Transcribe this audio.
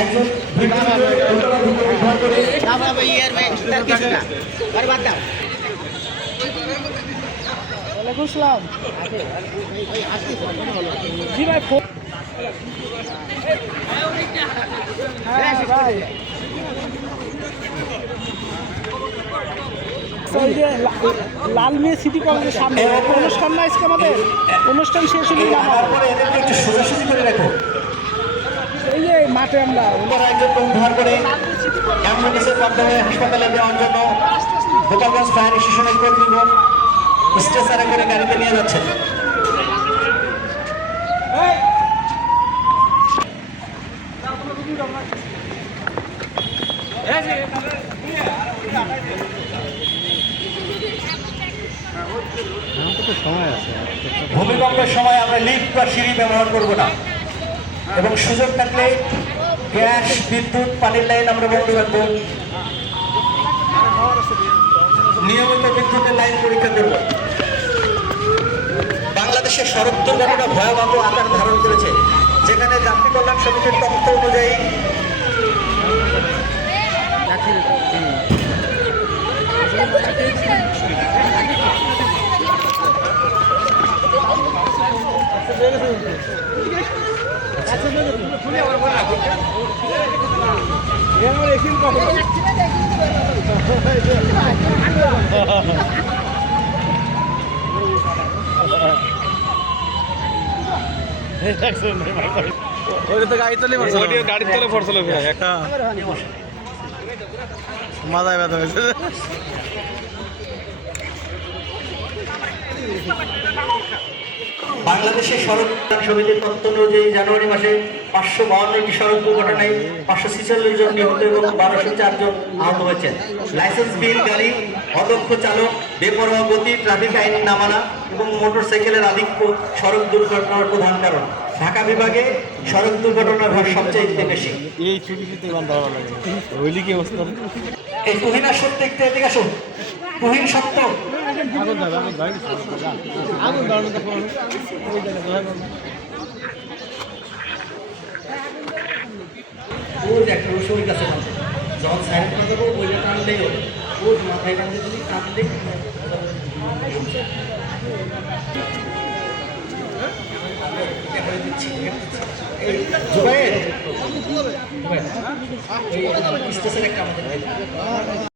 একজন ব্যবহার করে ওয়ালাইকুম আসসালাম। জি ভাই, হ্যাঁ ভাই, ওই যে লাল মেয়ে সিটি কলেজের সামনে অনুষ্ঠান না আজকে আমাদের অনুষ্ঠান শেষ হলে একটু সোজাসুজি করে রাখো। এই যে মাঠে আমরা একজন উদ্ধার করে অ্যাম্বুলেন্সের মাধ্যমে হাসপাতালে নেওয়ার জন্য গোপালগঞ্জ ফায়ার স্টেশনের কর্মীগণ স্ট্রেচারে করে গাড়িতে নিয়ে যাচ্ছে। ভূমিকম্পের সময় আমরা লিফট বা সিঁড়ি ব্যবহার করব না এবং সুযোগ থাকলে গ্যাস, বিদ্যুৎ, পানির লাইন আমরা বন্ধ রাখবো। নিয়মিত বিদ্যুতের লাইন পরীক্ষা করব। বাংলাদেশের সড়ক দুর্ঘটনা ভয়াবহ আকার ধারণ করেছে, যেখানে যাত্রী কল্যাণ সমিতির তথ্য অনুযায়ী গাড়ির তলে পড়ছিল একটা মাথায় ব্যথা হয়েছে। বাংলাদেশের সড়ক সমিতির তথ্য অনুযায়ী জানুয়ারি মাসে 552টি সড়ক দুর্ঘটনায় 546 জন নিহত এবং 1204 জন আহত হয়েছেন। লাইসেন্স বিল গাড়ি, অদক্ষ চালক, বেপরোয়া গতি, ট্রাফিক আইন না মানা এবং মোটরসাইকেলের আধিক্য সড়ক দুর্ঘটনার প্রধান কারণ। ঢাকা বিভাগে সড়ক দুর্ঘটনার হার সবচেয়ে বেশি। এই ছুটিতে ভালো লাগে ওইলি কি অবস্থা? এই তুহিনা সত্য একটু এদিকে আসো। তুহিন সত্য একটা রসুর কাছে যখন সাইড করে দেবো ওইটা টানলেই হবে। ও মাথায় টানলে যদি টানলে জুবাইর স্টেশন একটা আমাদের